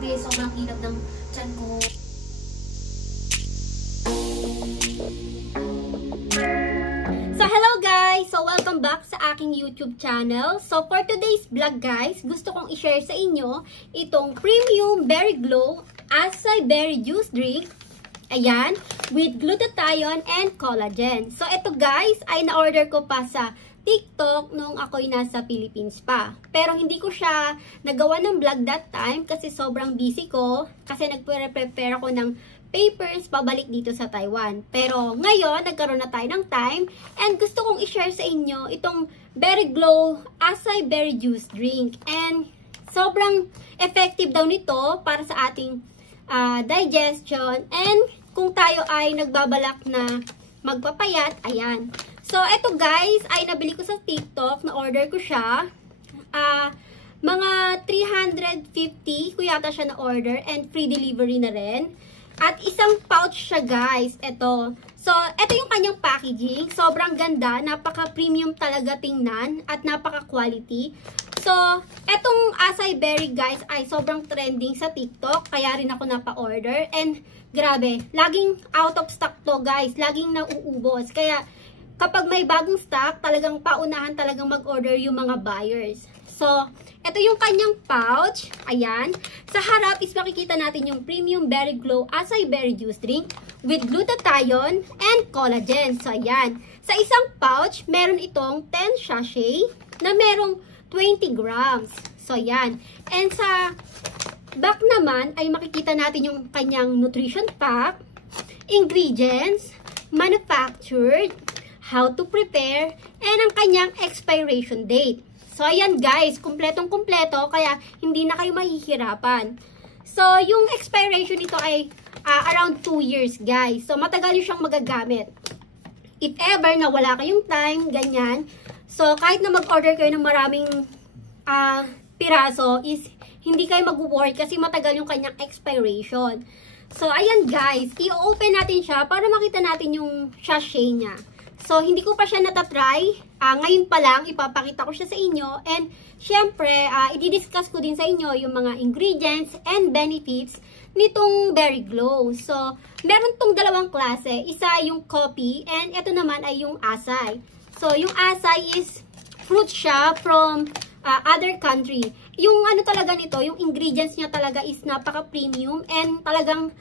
Grabe, sobrang hilab ng tiyan ko. So, hello guys! So, welcome back sa aking YouTube channel. So, for today's vlog guys, gusto kong i-share sa inyo itong Premium Berry Glow Acai Berry Juice Drink. Ayan, with glutathione and collagen. So, ito guys, ay na-order ko pa sa TikTok nung ako'y nasa Philippines pa. Pero hindi ko siya nagawa ng vlog that time kasi sobrang busy ko. Kasi nagpre-prepare ako ng papers pabalik dito sa Taiwan. Pero ngayon, nagkaroon na tayo ng time and gusto kong i-share sa inyo itong Berry Glow Acai Berry Juice Drink. And sobrang effective daw nito para sa ating digestion and kung tayo ay nagbabalak na magpapayat, ayan. So, eto guys, ay nabili ko sa TikTok, na-order ko siya. Mga 350 ko yata siya na-order and free delivery na rin. At isang pouch siya guys, eto. So, eto yung kanyang packaging. Sobrang ganda, napaka-premium talaga tingnan at napaka-quality. So, etong acai berry guys ay sobrang trending sa TikTok, kaya rin ako napa-order. And grabe, laging out of stock to guys, laging nauubos. Kaya, kapag may bagong stock, talagang paunahan talagang mag-order yung mga buyers. So, ito yung kanyang pouch. Ayan. Sa harap is makikita natin yung Premium Berry Glow Acai Berry Juice Drink with glutathione and collagen. So, ayan. Sa isang pouch, meron itong 10 sachet na merong 20 grams. So, ayan. And sa back naman, ay makikita natin yung kanyang nutrition pack, ingredients, manufactured, how to prepare, and ang kanyang expiration date. So, ayan guys, kumpletong-kumpleto, kaya hindi na kayo mahihirapan. So, yung expiration nito ay around 2 years guys. So, matagal yung siyang magagamit. If ever na wala kayong time, ganyan. So, kahit na mag-order kayo ng maraming piraso, is hindi kayo mag-worry kasi matagal yung kanyang expiration. So, ayan guys, i-open natin siya para makita natin yung sachet niya. So, hindi ko pa siya natatry. Ngayon pa lang, ipapakita ko siya sa inyo. And, syempre, i-discuss ko din sa inyo yung mga ingredients and benefits nitong Berry Glow. So, meron tong dalawang klase. Isa yung coffee, and ito naman ay yung acai. So, yung acai is fruit siya from other country. Yung ano talaga nito, yung ingredients niya talaga is napaka-premium and talagang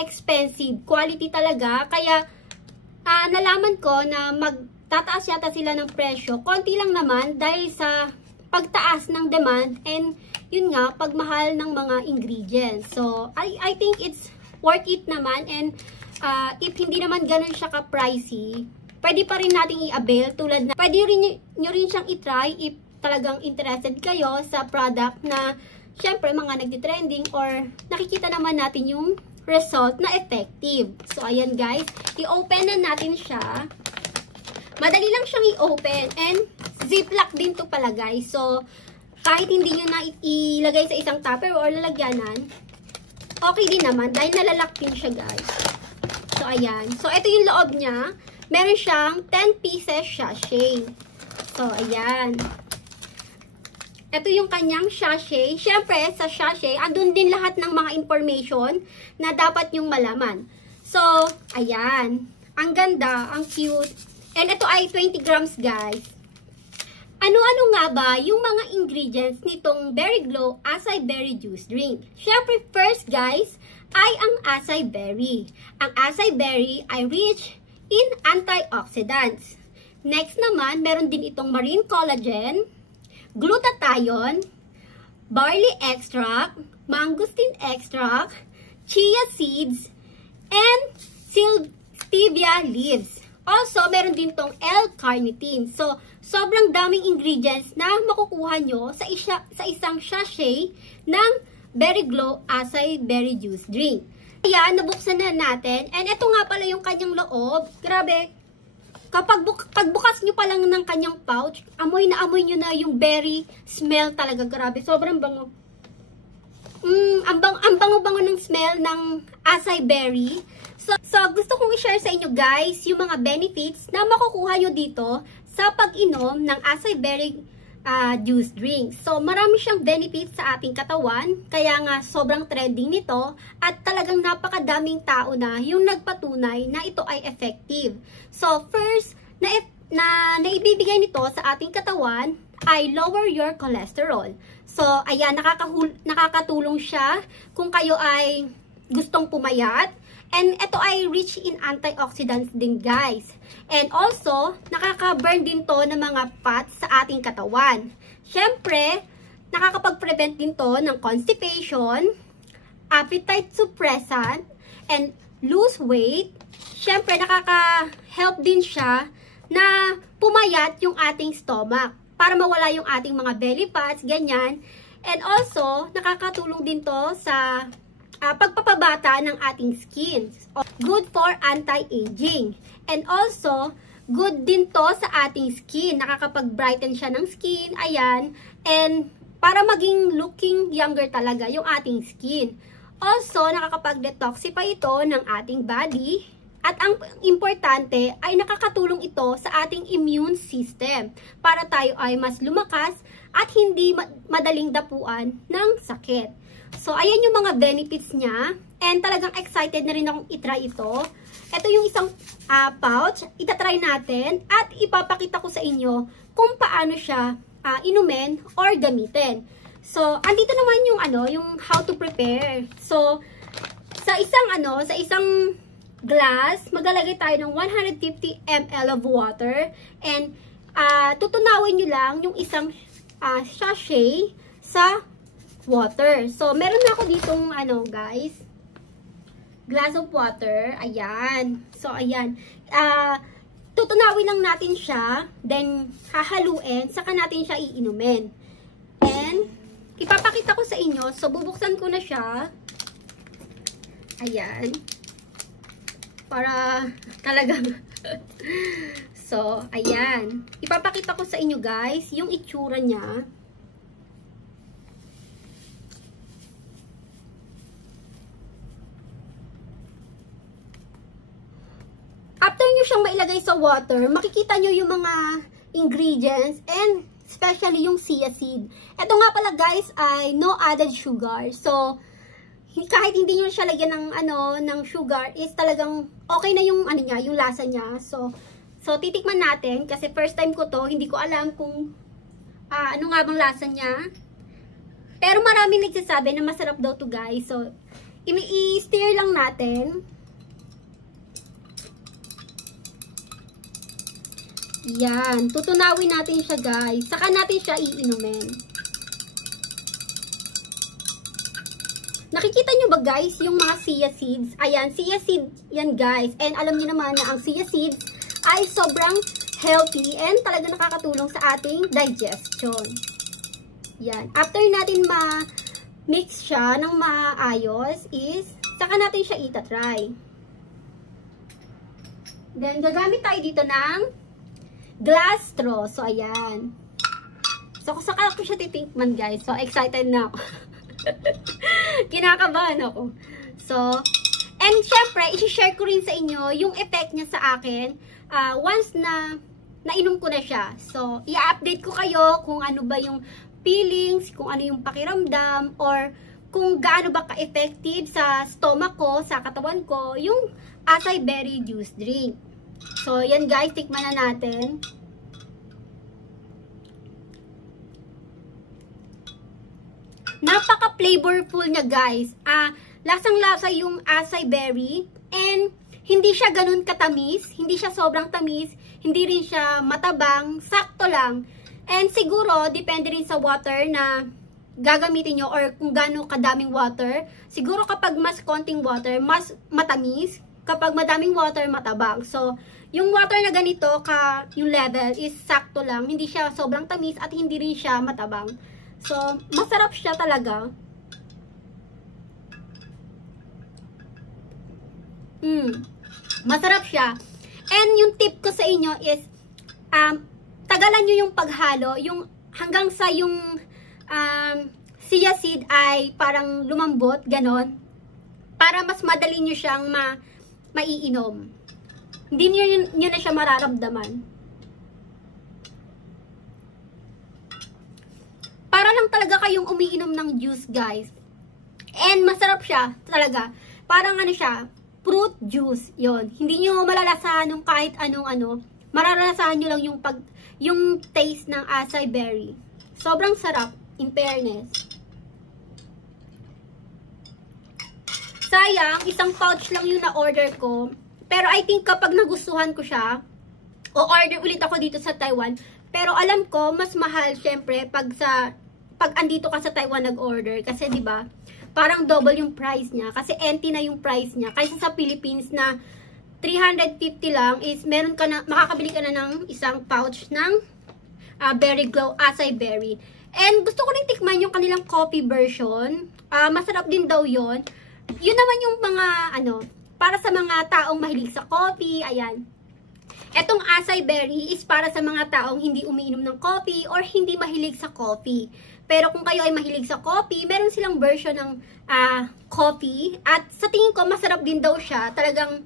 expensive. Quality talaga. Kaya, nalaman ko na magtataas yata sila ng presyo. Konti lang naman dahil sa pagtaas ng demand and yun nga, pagmahal ng mga ingredients. So, I think it's worth it naman and if hindi naman ganun siya ka-pricey, pwede pa rin nating i-avail tulad na, pwede nyo rin siyang i-try if talagang interested kayo sa product na syempre mga nagtitrending or nakikita naman natin yung result na effective. So, ayan guys, i-open na natin siya. Madali lang siyang i-open and ziplock din to pala guys. So, kahit hindi nyo na ilagay sa isang tupper or lalagyanan, okay din naman dahil nalalak din siya guys. So, ayan. So, ito yung loob niya. Meron siyang 10 pieces sachet. So, ayan. Ito yung kanyang sachet. Siyempre, sa sachet, andun din lahat ng mga information na dapat yung malaman. So, ayan. Ang ganda, ang cute. And ito ay 20 grams, guys. Ano-ano nga ba yung mga ingredients nitong Berry Glow Acai Berry Juice Drink? Siyempre, first, guys, ay ang acai berry. Ang acai berry ay rich in antioxidants. Next naman, meron din itong marine collagen, glutathione, barley extract, mangosteen extract, chia seeds, and stevia leaves. Also, meron din tong L-carnitine. So, sobrang daming ingredients na makukuha nyo sa isang sachet ng Berry Glow Acai Berry Juice Drink. Kaya, nabuksan na natin. And ito nga pala yung kanyang loob. Grabe. Pagbukas nyo pa lang ng kanyang pouch, amoy nyo na yung berry smell talaga. Grabe, sobrang bango. Ang bango-bango ng smell ng acai berry. So, gusto kong i-share sa inyo guys yung mga benefits na makukuha nyo dito sa pag-inom ng acai berry juice drink. So, marami siyang benefits sa ating katawan, kaya nga sobrang trending nito at talagang napakadaming tao na yung nagpatunay na ito ay effective. So, first, na naibibigay nito sa ating katawan ay lower your cholesterol. So, ayan, nakakatulong siya kung kayo ay gustong pumayat. And ito ay rich in antioxidants din, guys. And also, nakaka-burn din to ng mga fats sa ating katawan. Siyempre, nakakapag-prevent din to ng constipation, appetite suppressant, and lose weight. Siyempre, nakaka-help din siya na pumayat yung ating stomach para mawala yung ating mga belly fats, ganyan. And also, nakakatulong din to sa pagpapabata ng ating skin. Good for anti-aging. And also, good din to sa ating skin. Nakakapag-brighten siya ng skin. Ayan. And para maging looking younger talaga yung ating skin. Also, nakakapag-detoxify ito ng ating body. At ang importante ay nakakatulong ito sa ating immune system para tayo ay mas lumakas at hindi madaling dapuan ng sakit. So, ayan yung mga benefits niya. And talagang excited na rin akong itry ito. Ito yung isang pouch. Itatry natin. At ipapakita ko sa inyo kung paano siya inumin or gamitin. So, andito naman yung yung how to prepare. So, sa isang glass, maglalagay tayo ng 150 ml of water. And, tutunawin nyo lang yung isang sachet sa water. So, meron na ako ditong, guys, glass of water. Ayan. So, ayan. Tutunawin lang natin siya. Then, hahaluin. Saka natin siya iinumin. And, ipapakita ko sa inyo. So, bubuksan ko na siya. Ayan. Para talagang so, ayan. Ipapakita ko sa inyo, guys, yung itsura niya. After nyo siyang mailagay sa water, makikita nyo yung mga ingredients and especially yung chia seed. Ito nga pala, guys, ay no added sugar. So, kahit hindi nyo siya lagyan ng sugar, is talagang okay na yung niya, yung lasa niya. So titikman natin kasi first time ko to, hindi ko alam kung ano nga bang lasa niya. Pero maraming nagsasabi na masarap daw to, guys. So i-stir lang natin. Yan, tutunawin natin siya, guys. Saka natin siya iinumin. Nakikita nyo ba, guys, yung mga chia seeds? Ayan, chia seed yan, guys. And alam niyo naman na ang chia seeds ay sobrang healthy and talaga nakakatulong sa ating digestion. Yan. After natin ma-mix siya ng maayos is, saka natin siya itatry. Then, gagamit tayo dito ng glass straw. So, ayan. So, saka ko siya titikman, guys. So, excited na ako. Kinakabahan ako. So, and syempre, i-share ko rin sa inyo yung effect niya sa akin once na nainom ko na siya. So, i-update ko kayo kung ano ba yung feelings, kung ano yung pakiramdam, or kung gaano ba ka-effective sa stomach ko, sa katawan ko, yung acai berry juice drink. So, yan, guys, tikman na natin. Napaka-flavorful niya, guys. Lasang-lasa yung acai berry. And, hindi siya ganun katamis. Hindi siya sobrang tamis. Hindi rin siya matabang. Sakto lang. And, siguro, depende rin sa water na gagamitin nyo or kung gaano kadaming water. Siguro, kapag mas konting water, mas matamis. Kapag madaming water, matabang. So, yung water na ganito, yung level is sakto lang. Hindi siya sobrang tamis at hindi rin siya matabang. So, masarap siya talaga. Masarap siya. And yung tip ko sa inyo is, tagalan nyo yung paghalo, yung hanggang sa yung chia seed ay parang lumambot, ganon. Para mas madali nyo siyang maiinom. Hindi nyo na siya mararamdaman. talaga kayong umiinom ng juice, guys. And masarap siya talaga. Parang ano siya, fruit juice. Yon. Hindi nyo malalasahan ng kahit anong mararanasahan nyo lang yung taste ng acai berry. Sobrang sarap, in fairness. Sayang, isang pouch lang yung na-order ko. Pero I think kapag nagustuhan ko siya, o-order ulit ako dito sa Taiwan. Pero alam ko, mas mahal syempre pag andito ka sa Taiwan nag-order. Kasi 'di ba parang double yung price niya. Kasi empty na yung price niya. Kaysa sa Philippines na 350 lang is makakabili ka na ng isang pouch ng Berry Glow Acai Berry. And gusto ko rin tikman yung kanilang coffee version. Masarap din daw yon. Yun naman yung mga para sa mga taong mahilig sa coffee. Ayan. Etong acai berry is para sa mga taong hindi umiinom ng coffee or hindi mahilig sa coffee. Pero kung kayo ay mahilig sa coffee, meron silang version ng coffee. At sa tingin ko, masarap din daw siya. Talagang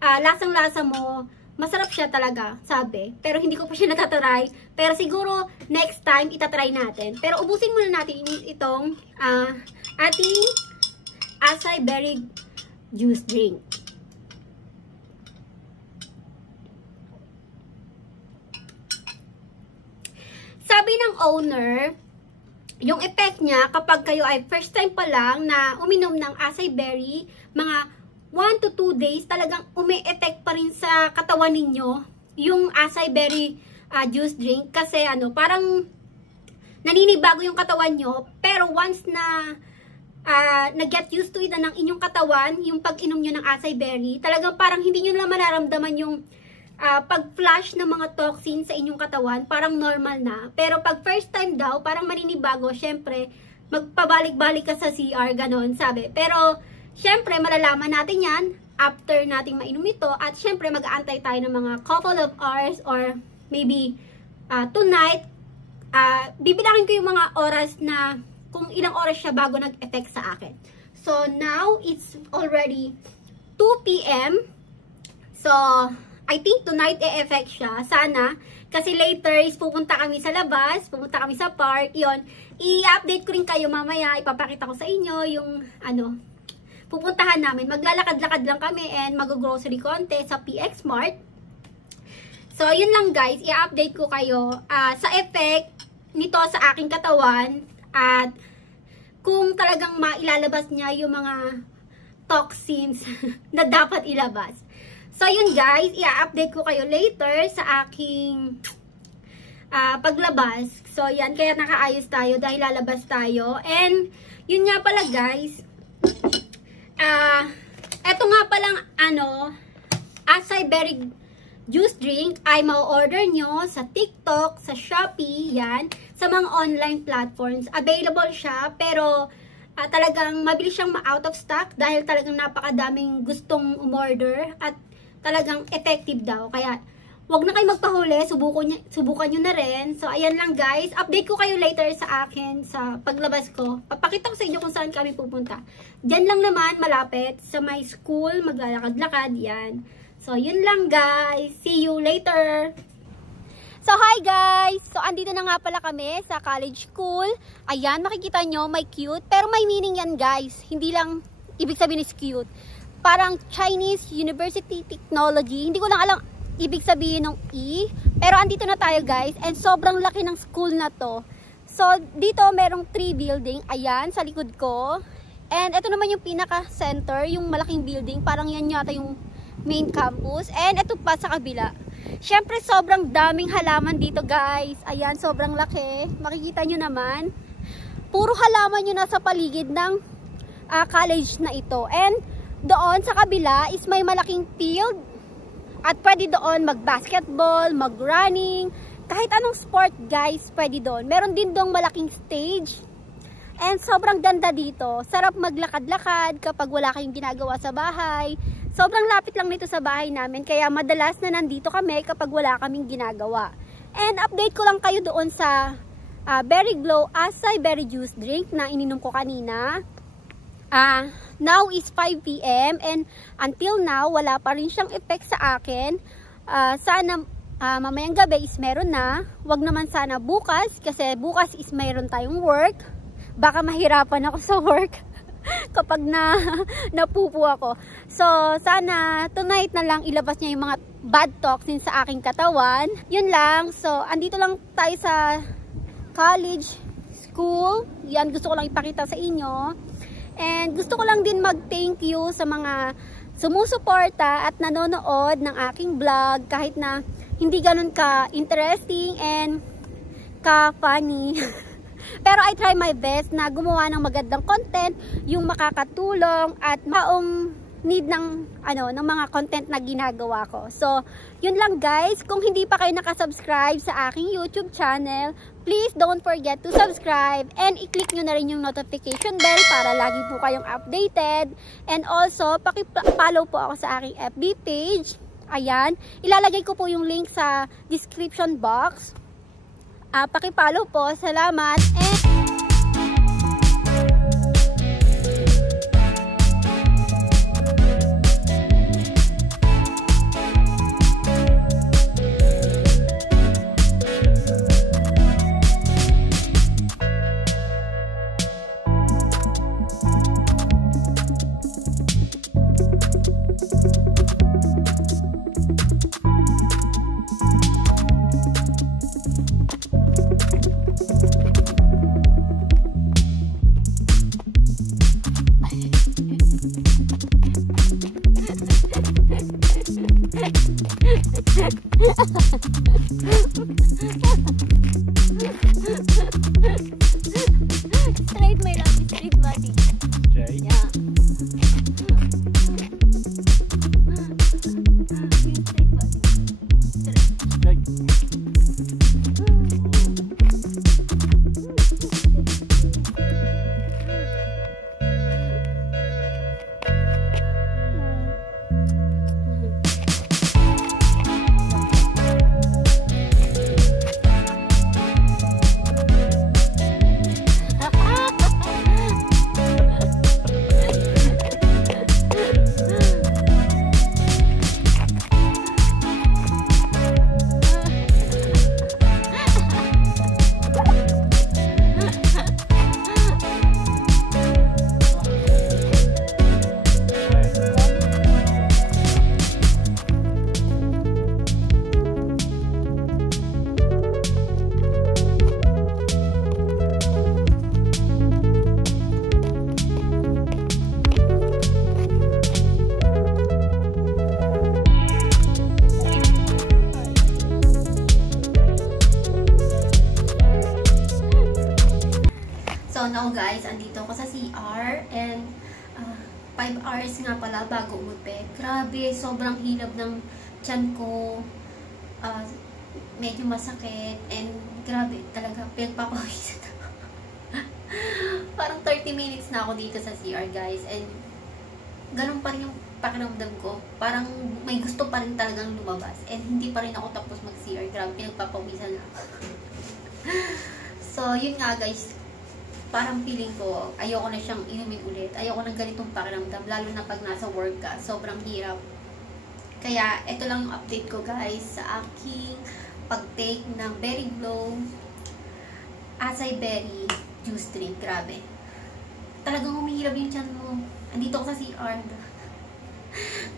lasang-lasa mo, masarap siya talaga, sabi. Pero hindi ko pa siya natatry. Pero siguro, next time, itatry natin. Pero ubusin muna natin itong ating acai berry juice drink. Sabi ng owner, yung effect niya kapag kayo ay first time pa lang na uminom ng acai berry, mga 1 to 2 days talagang umi-effect pa rin sa katawan ninyo yung acai berry juice drink kasi parang naninibago yung katawan nyo, pero once na nag-get used to it na ng inyong katawan, yung pag-inom nyo ng acai berry, talagang parang hindi nyo na mararamdaman yung pag-flush ng mga toxins sa inyong katawan, parang normal na. Pero pag first time daw, parang maninibago, syempre, magpabalik-balik ka sa CR, ganon, sabi. Pero, syempre, malalaman natin yan after nating mainom ito. At syempre, mag-aantay tayo ng mga couple of hours or maybe tonight. Bibilangin ko yung mga oras na kung ilang oras siya bago nag-effect sa akin. So, now, it's already 2 p.m. So, I think tonight e-effect siya. Sana. Kasi later is pupunta kami sa labas. Pupunta kami sa park. Yun. I-update ko rin kayo mamaya. Ipapakita ko sa inyo yung pupuntahan namin. Maglalakad-lakad lang kami and mag-grocery konti sa PX Mart. So, yun lang guys. I-update ko kayo sa effect nito sa aking katawan. At kung talagang mailalabas niya yung mga toxins na dapat ilabas. So, yun guys, i-update ko kayo later sa aking paglabas. So, yan, kaya nakaayos tayo dahil lalabas tayo. And, yun nga pala guys, eto nga palang, acai berry juice drink ay ma-order nyo sa TikTok, sa Shopee, yan, sa mga online platforms. Available siya, pero talagang mabilis siyang ma-out of stock dahil talagang napakadaming gustong umorder at talagang effective daw. Kaya, wag na kayo magpahuli. Subukan nyo na rin. So, ayan lang guys. Update ko kayo later sa akin sa paglabas ko. Papakita ko sa inyo kung saan kami pupunta. Diyan lang naman, malapit. Sa my school, maglalakad-lakad. Yan. So, yun lang guys. See you later. So, hi guys! So, andito na nga pala kami sa college school. Ayan, makikita nyo, may cute. Pero may meaning yan guys. Hindi lang ibig sabihin is cute. Parang Chinese University Technology. Hindi ko lang alam ibig sabihin ng E. Pero andito na tayo guys. And sobrang laki ng school na to. So, dito merong 3 building. Ayan, sa likod ko. And ito naman yung pinaka-center. Yung malaking building. Parang yan yata yung main campus. And ito pa sa kabila. Siyempre, sobrang daming halaman dito guys. Ayan, sobrang laki. Makikita nyo naman. Puro halaman yun nasa paligid ng college na ito. And doon sa kabila is may malaking field at pwede doon mag-basketball, mag-running, kahit anong sport guys, pwede doon. Meron din doon malaking stage and sobrang ganda dito. Sarap maglakad-lakad kapag wala kayong ginagawa sa bahay. Sobrang lapit lang nito sa bahay namin kaya madalas na nandito kami kapag wala kaming ginagawa. And update ko lang kayo doon sa Berry Glow Acai Berry Juice Drink na ininom ko kanina. Now is 5 p.m. and until now wala pa rin siyang effect sa akin. Sana baka mamayang gabi is meron na. Wag naman sana bukas kasi bukas is meron tayong work. Baka mahirapan ako sa work kapag napupo ako. So, sana tonight na lang ilabas niya yung mga bad toxins sa aking katawan. Yun lang. So, andito lang tayo sa college, school. Yan, gusto ko lang ipakita sa inyo. And gusto ko lang din mag-thank you sa mga sumusuporta at nanonood ng aking vlog kahit na hindi ganun ka-interesting and ka-funny. Pero I try my best na gumawa ng magandang content, yung makakatulong at maong need ng mga content na ginagawa ko. So, yun lang guys. Kung hindi pa kayo nakasubscribe sa aking YouTube channel, please don't forget to subscribe and i-click nyo na rin yung notification bell para lagi po kayong updated. And also, paki-follow po ako sa aking FB page. Ayan. Ilalagay ko po yung link sa description box. Paki-follow po. Salamat. Straight, my love. Straight body. Straight? Yeah. Straight body. Straight. So now guys, andito ako sa CR and 5 hours nga pala bago umuwi. Grabe, sobrang hilab ng tiyan ko. Medyo masakit and grabe talaga, pinagpapawisan ako. Parang 30 minutes na ako dito sa CR guys and ganun pa rin yung pakiramdam ko. Parang may gusto pa rin talagang lumabas and hindi pa rin ako tapos mag-CR. Grabe, pinagpapawisan na ako. So yun nga guys, parang feeling ko, ayoko na siyang inumin ulit. Ayoko ng ganitong pakiramdam, lalo na pag nasa work ka. Sobrang hirap. Kaya, ito lang yung update ko guys sa aking pag-take ng Berry Glow Acai Berry Juice Drink. Grabe. Talagang humihirap yung tiyan mo. Andito ako sa CR.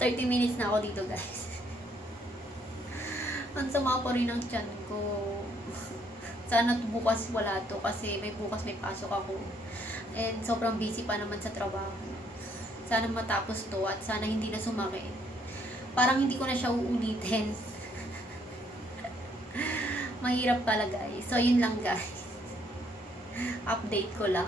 30 minutes na ako dito guys. Ang sama pa rin ang tiyan ko. Sana bukas wala to kasi bukas may pasok ako. And sobrang busy pa naman sa trabaho. Sana matapos to at sana hindi na sumakit. Parang hindi ko na siya uulitin. Mahirap pala guys. So yun lang guys. Update ko lang.